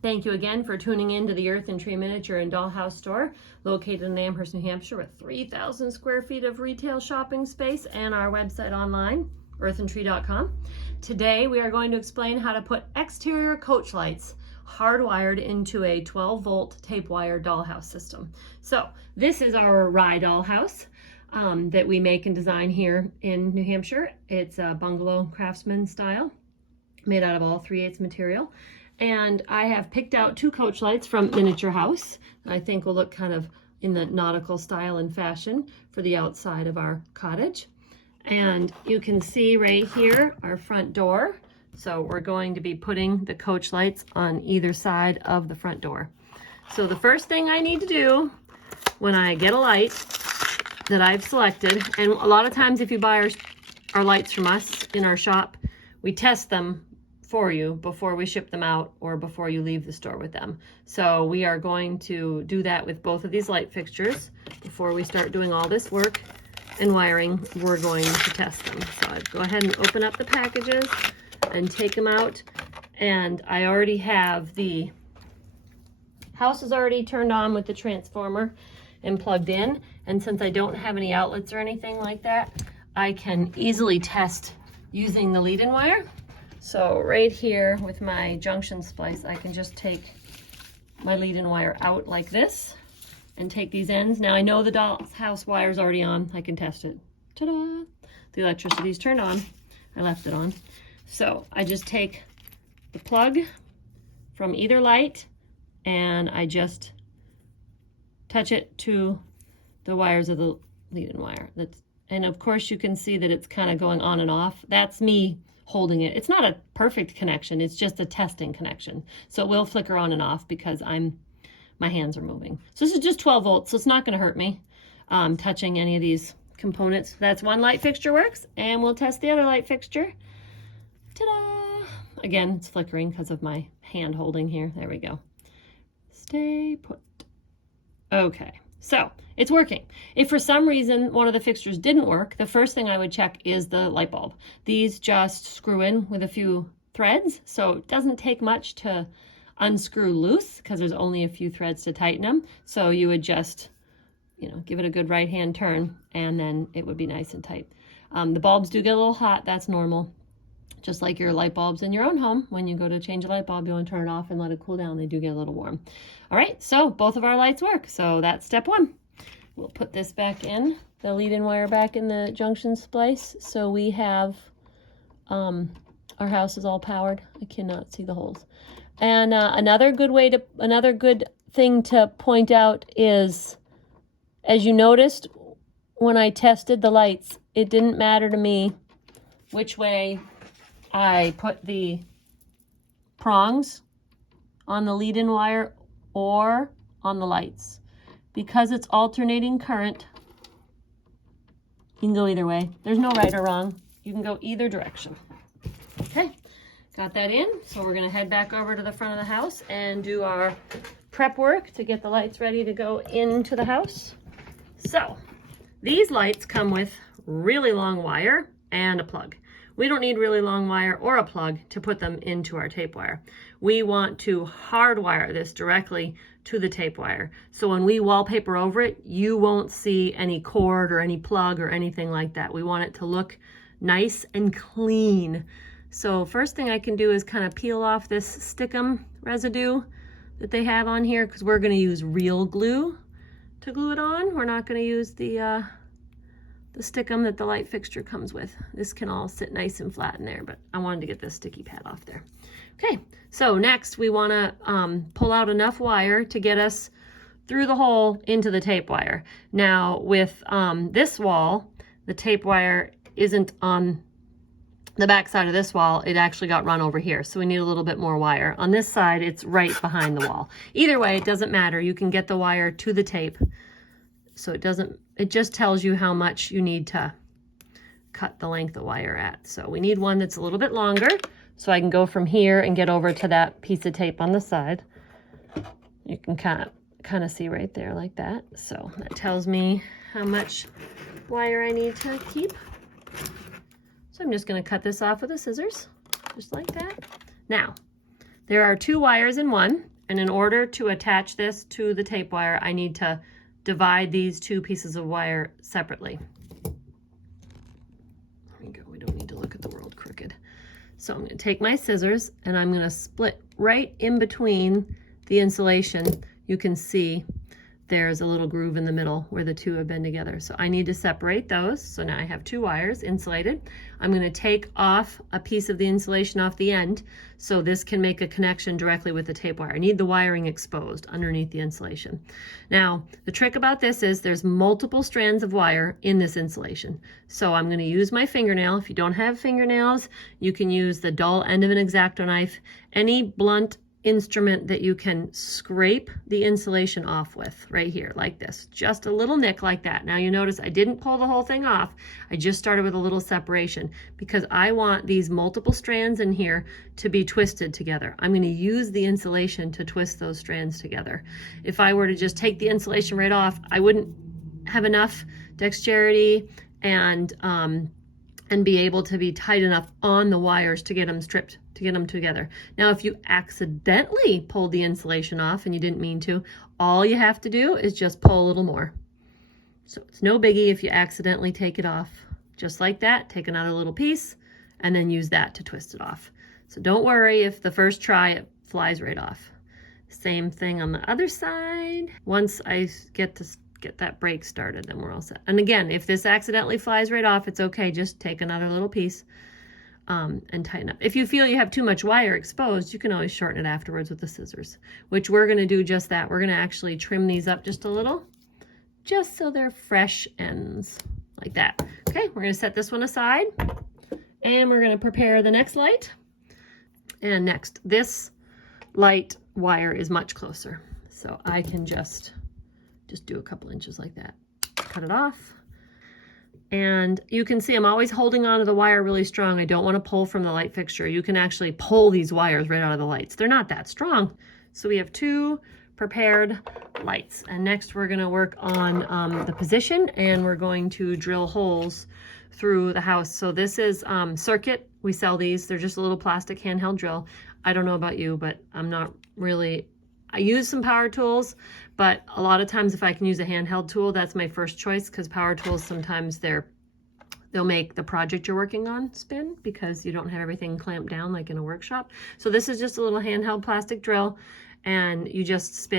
Thank you again for tuning in to the Earth and Tree Miniature and Dollhouse store, located in Amherst, New Hampshire, with 3,000 square feet of retail shopping space and our website online, earthandtree.com. Today we are going to explain how to put exterior coach lights hardwired into a 12-volt tape wire dollhouse system. So this is our rye dollhouse that we make and design here in New Hampshire. It's a bungalow craftsman style, made out of all 3/8 material. And I have picked out 2 coach lights from Miniature House that I think will look kind of in the nautical style and fashion for the outside of our cottage. And you can see right here our front door. So we're going to be putting the coach lights on either side of the front door. So the first thing I need to do when I get a light that I've selected, and a lot of times if you buy our lights from us in our shop, we test them for you before we ship them out or before you leave the store with them. So we are going to do that with both of these light fixtures. Before we start doing all this work and wiring, we're going to test them. So I'd go ahead and open up the packages and take them out. And I already have the house is already turned on with the transformer and plugged in. And since I don't have any outlets or anything like that, I can easily test using the lead-in wire. So right here with my junction splice, I can just take my lead-in wire out like this and take these ends. Now I know the dollhouse wire is already on. I can test it. Ta-da! The electricity is turned on. I left it on. So I just take the plug from either light and I just touch it to the wires of the lead-in wire. And of course you can see that it's kind of going on and off. That's me holding it. It's not a perfect connection, it's just a testing connection. So it will flicker on and off because my hands are moving. So this is just 12 volts, so it's not gonna hurt me touching any of these components. That's one light fixture works, and we'll test the other light fixture. Ta-da! Again, it's flickering because of my hand holding here. There we go. Stay put. Okay, so it's working. If for some reason one of the fixtures didn't work, the first thing I would check is the light bulb. These just screw in with a few threads, so it doesn't take much to unscrew loose because there's only a few threads to tighten them. So you would just, give it a good right hand turn and then it would be nice and tight. The bulbs do get a little hot, that's normal. Just like your light bulbs in your own home. When you go to change a light bulb, you want to turn it off and let it cool down. They do get a little warm. All right, so both of our lights work. So that's step 1. We'll put this back in, the lead-in wire back in the junction splice. So we have, our house is all powered. I cannot see the holes. And another good thing to point out is, as you noticed, when I tested the lights, it didn't matter to me which way I put the prongs on the lead-in wire or on the lights. Because it's alternating current, you can go either way. There's no right or wrong. You can go either direction. Okay, got that in. So we're gonna head back over to the front of the house and do our prep work to get the lights ready to go into the house. So these lights come with really long wire and a plug. We don't need really long wire or a plug to put them into our tape wire. We want to hardwire this directly to the tape wire. So when we wallpaper over it, you won't see any cord or any plug or anything like that. We want it to look nice and clean. So first thing I can do is kind of peel off this stickum residue that they have on here, because we're going to use real glue to glue it on. We're not going to use the stickum that the light fixture comes with. This can all sit nice and flat in there, but I wanted to get this sticky pad off there. Okay, so next we want to pull out enough wire to get us through the hole into the tape wire. Now with this wall, the tape wire isn't on the back side of this wall. It actually got run over here, so we need a little bit more wire. On this side, it's right behind the wall. Either way, it doesn't matter. You can get the wire to the tape, so it just tells you how much you need to cut the length of wire at. So we need one that's a little bit longer, so I can go from here and get over to that piece of tape on the side. You can kind of see right there like that. So that tells me how much wire I need to keep. So I'm just going to cut this off with the scissors, just like that. Now, There are 2 wires in one, and in order to attach this to the tape wire, I need to divide these 2 pieces of wire separately. There we go, we don't need to look at the world crooked. So I'm going to take my scissors and I'm going to split right in between the insulation. You can see there's a little groove in the middle where the 2 have been together. So I need to separate those. So now I have 2 wires insulated. I'm going to take off a piece of the insulation off the end so this can make a connection directly with the tape wire. I need the wiring exposed underneath the insulation. Now, the trick about this is there's multiple strands of wire in this insulation. So I'm going to use my fingernail. If you don't have fingernails, you can use the dull end of an X-Acto knife, any blunt instrument that you can scrape the insulation off with, right here, like this. Just a little nick like that. Now you notice I didn't pull the whole thing off. I just started with a little separation because I want these multiple strands in here to be twisted together. I'm going to use the insulation to twist those strands together. If I were to just take the insulation right off, I wouldn't have enough dexterity and be able to be tight enough on the wires to get them stripped, to get them together. Now, if you accidentally pulled the insulation off and you didn't mean to, all you have to do is just pull a little more. So it's no biggie if you accidentally take it off. Just like that, take another little piece and then use that to twist it off. So don't worry if the first try it flies right off. Same thing on the other side. Once I get that brake started, then we're all set. And again, if this accidentally flies right off, it's okay. Just take another little piece and tighten up. If you feel you have too much wire exposed, you can always shorten it afterwards with the scissors, which we're going to do just that. We're going to actually trim these up just a little, just so they're fresh ends like that. Okay, we're going to set this one aside and we're going to prepare the next light. And next, this light wire is much closer. So I can just do a couple inches like that. Cut it off. And you can see I'm always holding onto the wire really strong. I don't want to pull from the light fixture. You can actually pull these wires right out of the lights. They're not that strong. So we have 2 prepared lights. And next we're going to work on the position, and we're going to drill holes through the house. So this is Circuit. We sell these. They're just a little plastic handheld drill. I don't know about you, but I'm not really... I use some power tools, but a lot of times if I can use a handheld tool, that's my first choice, because power tools sometimes they'll make the project you're working on spin because you don't have everything clamped down like in a workshop. So this is just a little handheld plastic drill, and you just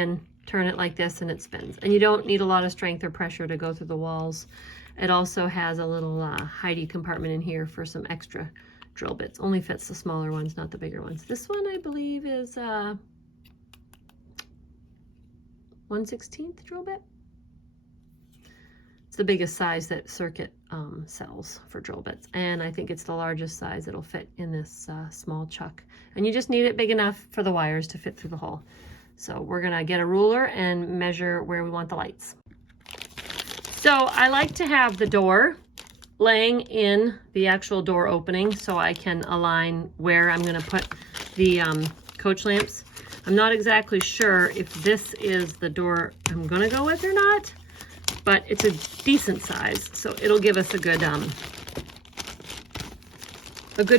turn it like this and it spins. And you don't need a lot of strength or pressure to go through the walls. It also has a little hidey compartment in here for some extra drill bits. Only fits the smaller ones, not the bigger ones. This one I believe is 1/16 drill bit. It's the biggest size that Circuit sells for drill bits, and I think it's the largest size it'll fit in this small chuck. And you just need it big enough for the wires to fit through the hole. So we're gonna get a ruler and measure where we want the lights. So I like to have the door laying in the actual door opening so I can align where I'm gonna put the coach lamps. I'm not exactly sure if this is the door I'm gonna go with or not, but it's a decent size, so it'll give us a good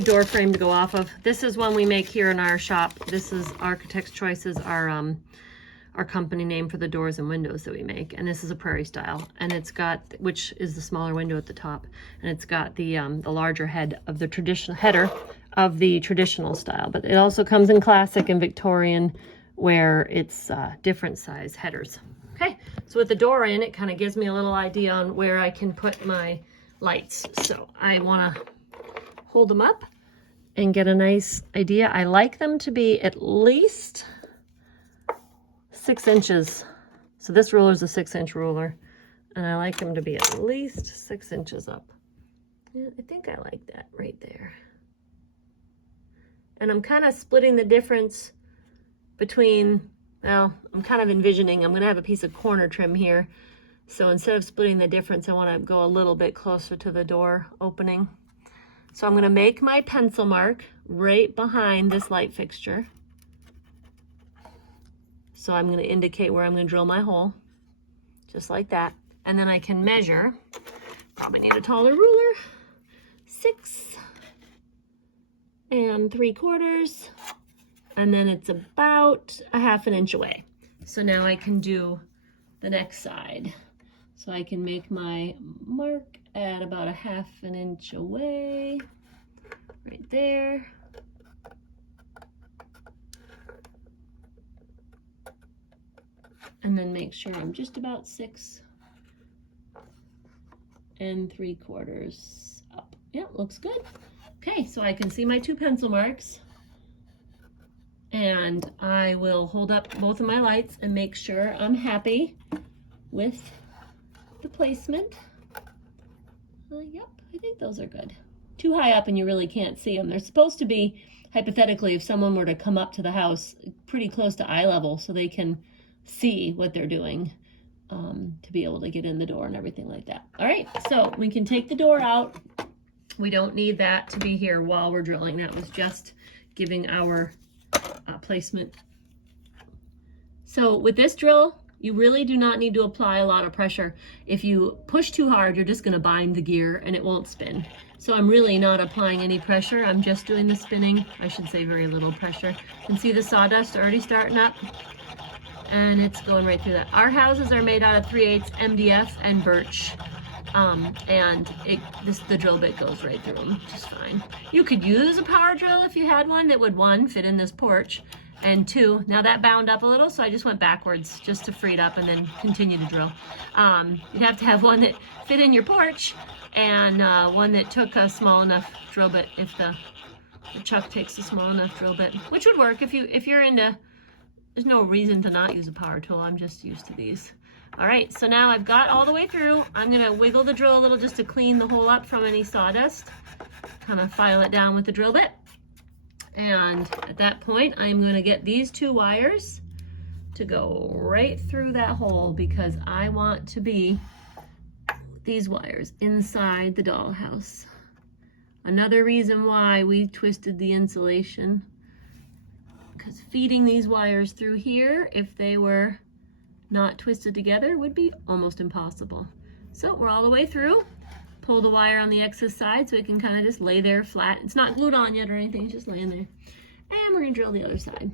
door frame to go off of. This is one we make here in our shop. This is Architect's Choices, our company name for the doors and windows that we make, and this is a prairie style, and it's got, which is the smaller window at the top, and it's got the larger head of the traditional header of the traditional style, but it also comes in classic and Victorian where it's different size headers. Okay, so with the door in, it kind of gives me a little idea on where I can put my lights. So I want to hold them up and get a nice idea. I like them to be at least 6 inches. So this ruler is a 6-inch ruler, and I like them to be at least 6 inches up. Yeah, I think I like that right there. And I'm kind of splitting the difference between, well, I'm kind of envisioning I'm going to have a piece of corner trim here. So instead of splitting the difference, I want to go a little bit closer to the door opening. So I'm going to make my pencil mark right behind this light fixture. So I'm going to indicate where I'm going to drill my hole, just like that. And then I can measure, probably need a taller ruler, 6 3/4, and then it's about a 1/2 inch away. So now I can do the next side. So I can make my mark at about a 1/2 inch away, right there. And then make sure I'm just about 6 3/4 up. Yeah, looks good. Okay, so I can see my 2 pencil marks, and I will hold up both of my lights and make sure I'm happy with the placement. Yep, I think those are good. Too high up and you really can't see them. They're supposed to be, hypothetically, if someone were to come up to the house, pretty close to eye level so they can see what they're doing, to be able to get in the door and everything like that. All right, so we can take the door out. We don't need that to be here while we're drilling. That was just giving our placement. So with this drill, you really do not need to apply a lot of pressure. If you push too hard, you're just going to bind the gear and it won't spin. So I'm really not applying any pressure. I'm just doing the spinning. I should say very little pressure. You can see the sawdust already starting up, and it's going right through that. Our houses are made out of 3/8 MDF and birch, and the drill bit goes right through them just fine. You could use a power drill if you had one that would, 1, fit in this porch, and 2, now that bound up a little, so I just went backwards just to free it up and then continue to drill. You'd have to have one that fit in your porch, and one that took a small enough drill bit, if the chuck takes a small enough drill bit, which would work if you're into. There's no reason to not use a power tool. I'm just used to these. All right, so now I've got all the way through. I'm gonna wiggle the drill a little just to clean the hole up from any sawdust. Kind of file it down with the drill bit. And at that point, I'm gonna get these 2 wires to go right through that hole, because I want to be these wires inside the dollhouse. Another reason why we twisted the insulation, because feeding these wires through here, if they were not twisted together, would be almost impossible. So we're all the way through. Pull the wire on the excess side so it can kind of just lay there flat. It's not glued on yet or anything, it's just laying there. And we're gonna drill the other side.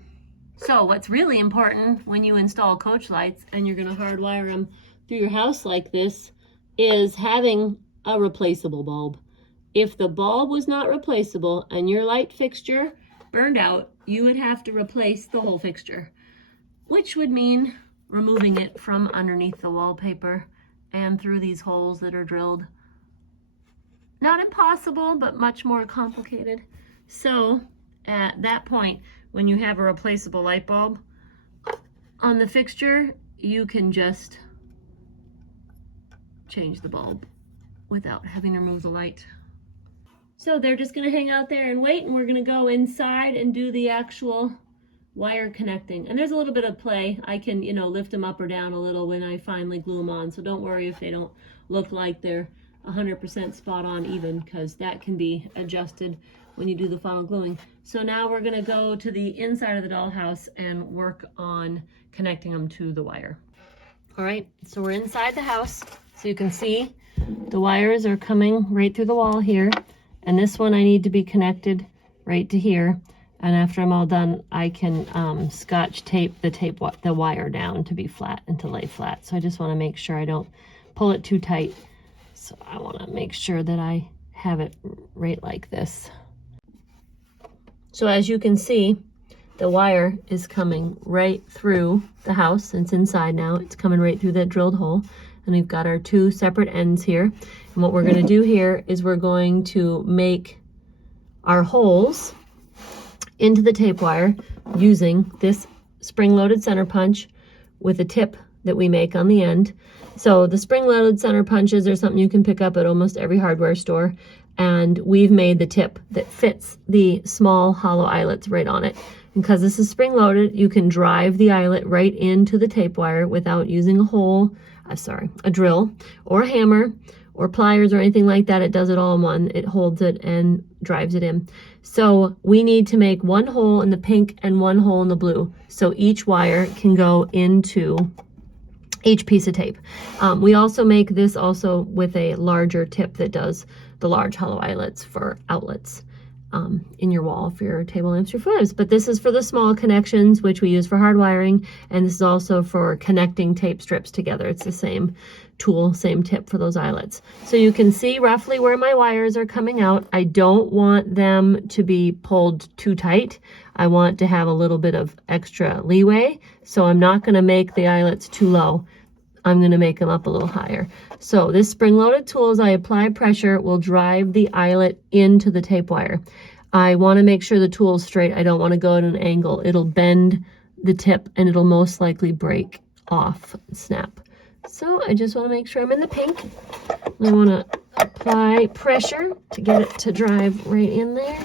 So what's really important when you install coach lights and you're gonna hardwire them through your house like this is having a replaceable bulb. If the bulb was not replaceable and your light fixture burned out, you would have to replace the whole fixture, which would mean removing it from underneath the wallpaper and through these holes that are drilled. Not impossible, but much more complicated. So at that point, when you have a replaceable light bulb on the fixture, you can just change the bulb without having to remove the light. So they're just gonna hang out there and wait, and we're gonna go inside and do the actual wire connecting. And there's a little bit of play. I can, lift them up or down a little when I finally glue them on. So don't worry if they don't look like they're 100% spot on even, because that can be adjusted when you do the final gluing. So now we're gonna go to the inside of the dollhouse and work on connecting them to the wire. All right, so we're inside the house. So you can see the wires are coming right through the wall here. And this one I need to be connected right to here. And after I'm all done, I can scotch tape the wire down to be flat and to lay flat. So I just want to make sure I don't pull it too tight. So I want to make sure that I have it right like this. So as you can see, the wire is coming right through the house. It's inside now. It's coming right through that drilled hole. And we've got our 2 separate ends here. And what we're going to do here is we're going to make our holes into the tape wire using this spring-loaded center punch with a tip that we make on the end. So the spring-loaded center punches are something you can pick up at almost every hardware store. And we've made the tip that fits the small hollow eyelets right on it. And because this is spring-loaded, you can drive the eyelet right into the tape wire without using a drill or a hammer or pliers or anything like that. It does it all in one. It holds it and drives it in. So we need to make 1 hole in the pink and 1 hole in the blue. So each wire can go into each piece of tape. We also make this also with a larger tip that does the large hollow eyelets for outlets. in your wall for your table lamps, your photos. But this is for the small connections, which we use for hard wiring, and this is also for connecting tape strips together. It's the same tool, same tip for those eyelets. So you can see roughly where my wires are coming out. I don't want them to be pulled too tight. I want to have a little bit of extra leeway, so I'm not going to make the eyelets too low. I'm going to make them up a little higher. So this spring-loaded tool, as I apply pressure, will drive the eyelet into the tape wire. I want to make sure the tool is straight. I don't want to go at an angle. It'll bend the tip and it'll most likely break off and snap. So I just want to make sure I'm in the pink. I want to apply pressure to get it to drive right in there.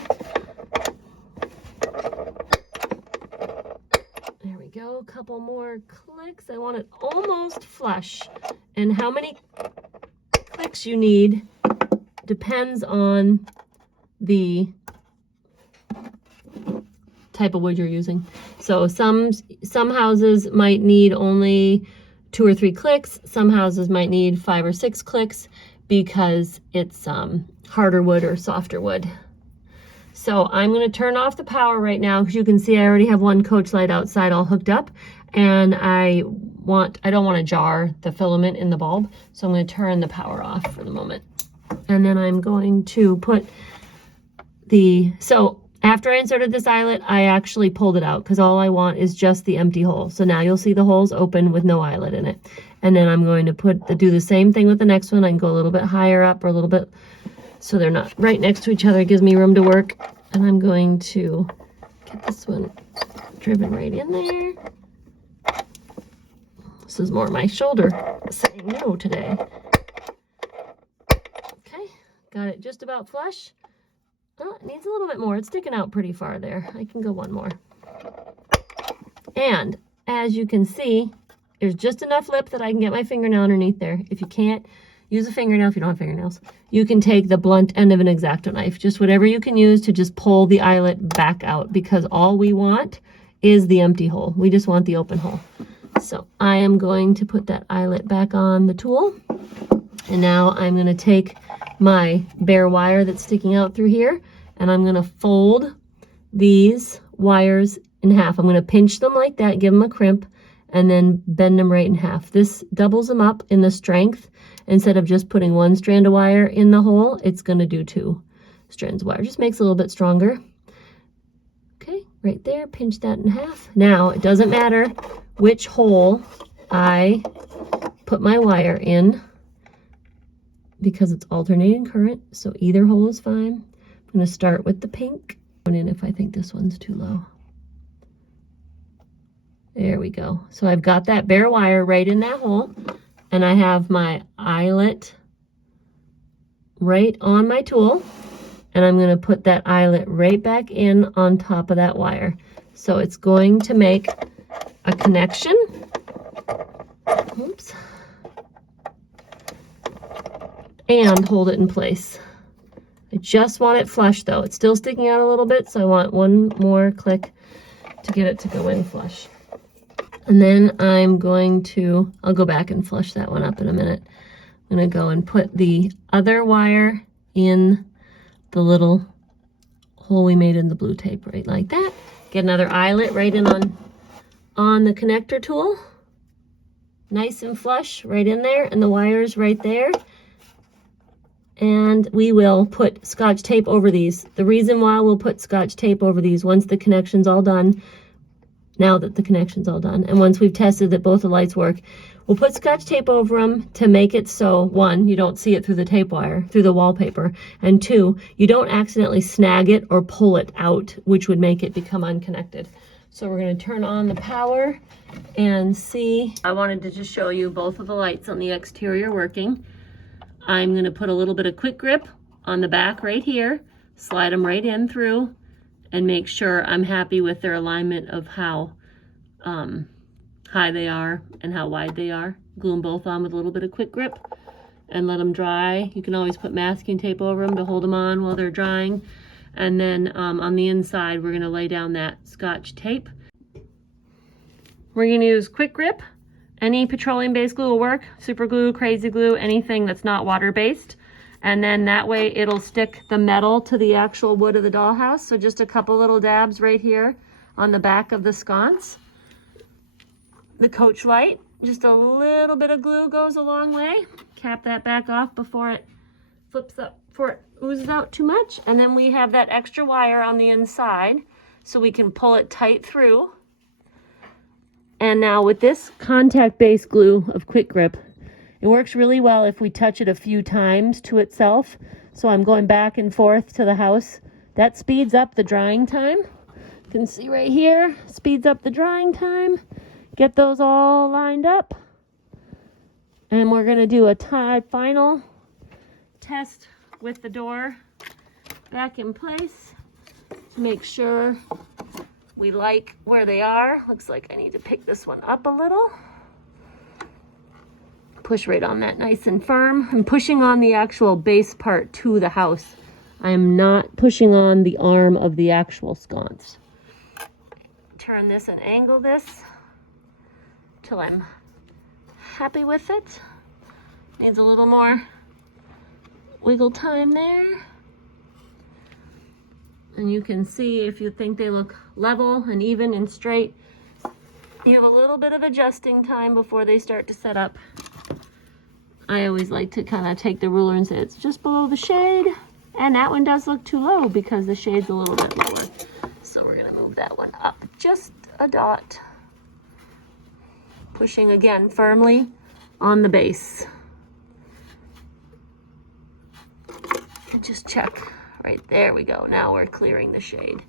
There we go, a couple more clicks. I want it almost flush. And how many clicks you need depends on the type of wood you're using. So some houses might need only 2 or 3 clicks. Some houses might need 5 or 6 clicks because it's harder wood or softer wood. So I'm going to turn off the power right now, because you can see I already have one coach light outside all hooked up, and I don't want to jar the filament in the bulb, so I'm going to turn the power off for the moment. And then I'm going to put so after I inserted this eyelet, I actually pulled it out because all I want is just the empty hole. So now you'll see the hole's open with no eyelet in it. And then I'm going to do the same thing with the next one. I can go a little bit higher up or a little bit, so they're not right next to each other. It gives me room to work. And I'm going to get this one driven right in there. This is more my shoulder saying no today. Okay, got it just about flush. Oh, it needs a little bit more. It's sticking out pretty far there. I can go one more. And as you can see, there's just enough lip that I can get my fingernail underneath there. If you can't, use a fingernail. If you don't have fingernails, you can take the blunt end of an X-Acto knife, just whatever you can use to just pull the eyelet back out, because all we want is the empty hole. We just want the open hole. So I am going to put that eyelet back on the tool. And now I'm going to take my bare wire that's sticking out through here, and I'm going to fold these wires in half. I'm going to pinch them like that, give them a crimp, and then bend them right in half. This doubles them up in the strength. Instead of just putting one strand of wire in the hole, it's going to do 2 strands of wire. Just makes it a little bit stronger. Okay, right there, pinch that in half. Now, it doesn't matter which hole I put my wire in, because it's alternating current, so either hole is fine. I'm going to start with the pink, and in if I think this one's too low. There we go. So I've got that bare wire right in that hole, and I have my eyelet right on my tool, and I'm going to put that eyelet right back in on top of that wire. So it's going to make a connection. Oops. And hold it in place. I just want it flush though. It's still sticking out a little bit, so I want one more click to get it to go in flush. And then I'll go back and flush that one up in a minute. I'm gonna go and put the other wire in the little hole we made in the blue tape, right like that. Get another eyelet right in on the connector tool. Nice and flush right in there, and the wire's right there. And we will put Scotch tape over these. The reason why we'll put Scotch tape over these once the connection's all done, now that the connection's all done, and once we've tested that both the lights work, we'll put Scotch tape over them to make it so, 1, you don't see it through the tape wire, through the wallpaper, and 2, you don't accidentally snag it or pull it out, which would make it become unconnected. So we're going to turn on the power and see. I wanted to just show you both of the lights on the exterior working. I'm going to put a little bit of quick grip on the back right here, slide them right in through, and make sure I'm happy with their alignment of how high they are and how wide they are. Glue them both on with a little bit of quick grip and let them dry. You can always put masking tape over them to hold them on while they're drying. And then on the inside, we're going to lay down that Scotch tape. We're going to use quick grip. Any petroleum-based glue will work. Super glue, crazy glue, anything that's not water-based. And then that way it'll stick the metal to the actual wood of the dollhouse. So just a couple little dabs right here on the back of the sconce. The coach light, just a little bit of glue goes a long way. Cap that back off before it flips up, before it oozes out too much. And then we have that extra wire on the inside so we can pull it tight through. And now with this contact-based glue of Quick Grip, it works really well if we touch it a few times to itself. So I'm going back and forth to the house. That speeds up the drying time. You can see right here, speeds up the drying time. Get those all lined up. And we're gonna do a final test with the door back in place to make sure we like where they are. Looks like I need to pick this one up a little. Push right on that nice and firm. I'm pushing on the actual base part to the house. I am not pushing on the arm of the actual sconce. Turn this and angle this till I'm happy with it. Needs a little more wiggle time there. And you can see if you think they look level and even and straight, you have a little bit of adjusting time before they start to set up. I always like to kind of take the ruler and say it's just below the shade. And that one does look too low because the shade's a little bit lower. So we're gonna move that one up just a dot. Pushing again firmly on the base. Just check. Right, there we go. Now we're clearing the shade.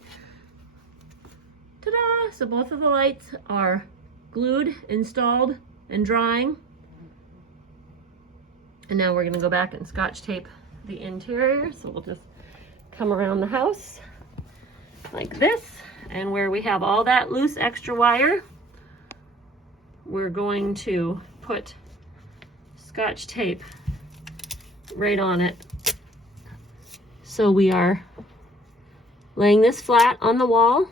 Ta-da! So both of the lights are glued, installed, and drying. And now we're gonna go back and Scotch tape the interior. So we'll just come around the house like this. And where we have all that loose extra wire, we're going to put Scotch tape right on it. So we are laying this flat on the wall,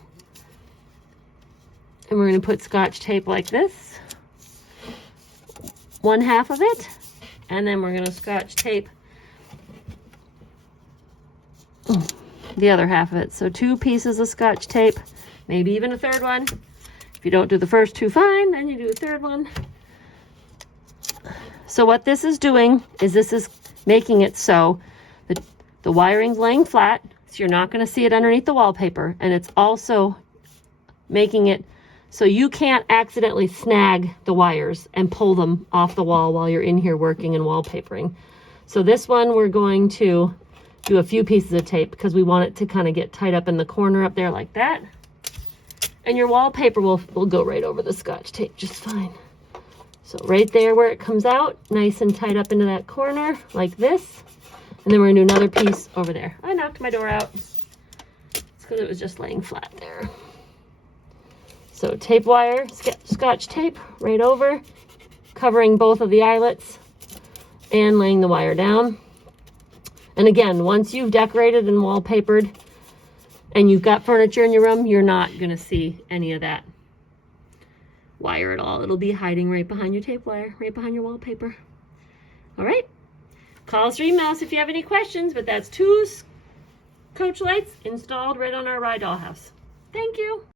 and we're going to put Scotch tape like this, one half of it, and then we're going to Scotch tape the other half of it. So 2 pieces of Scotch tape, maybe even a third one. If you don't do the first 2 fine, then you do a third one. So what this is doing is this is making it so the wiring's laying flat, so you're not going to see it underneath the wallpaper. And it's also making it so you can't accidentally snag the wires and pull them off the wall while you're in here working and wallpapering. So this one, we're going to do a few pieces of tape because we want it to kind of get tied up in the corner up there like that. And your wallpaper will go right over the Scotch tape just fine. So right there where it comes out, nice and tight up into that corner like this. And then we're gonna do another piece over there. I knocked my door out. It's because it was just laying flat there. So tape wire, Scotch tape right over, covering both of the eyelets and laying the wire down. And again, once you've decorated and wallpapered and you've got furniture in your room, you're not gonna see any of that wire at all. It'll be hiding right behind your tape wire, right behind your wallpaper. All right. Call us or email us if you have any questions, but that's 2 coach lights installed right on our Rye Dollhouse. Thank you.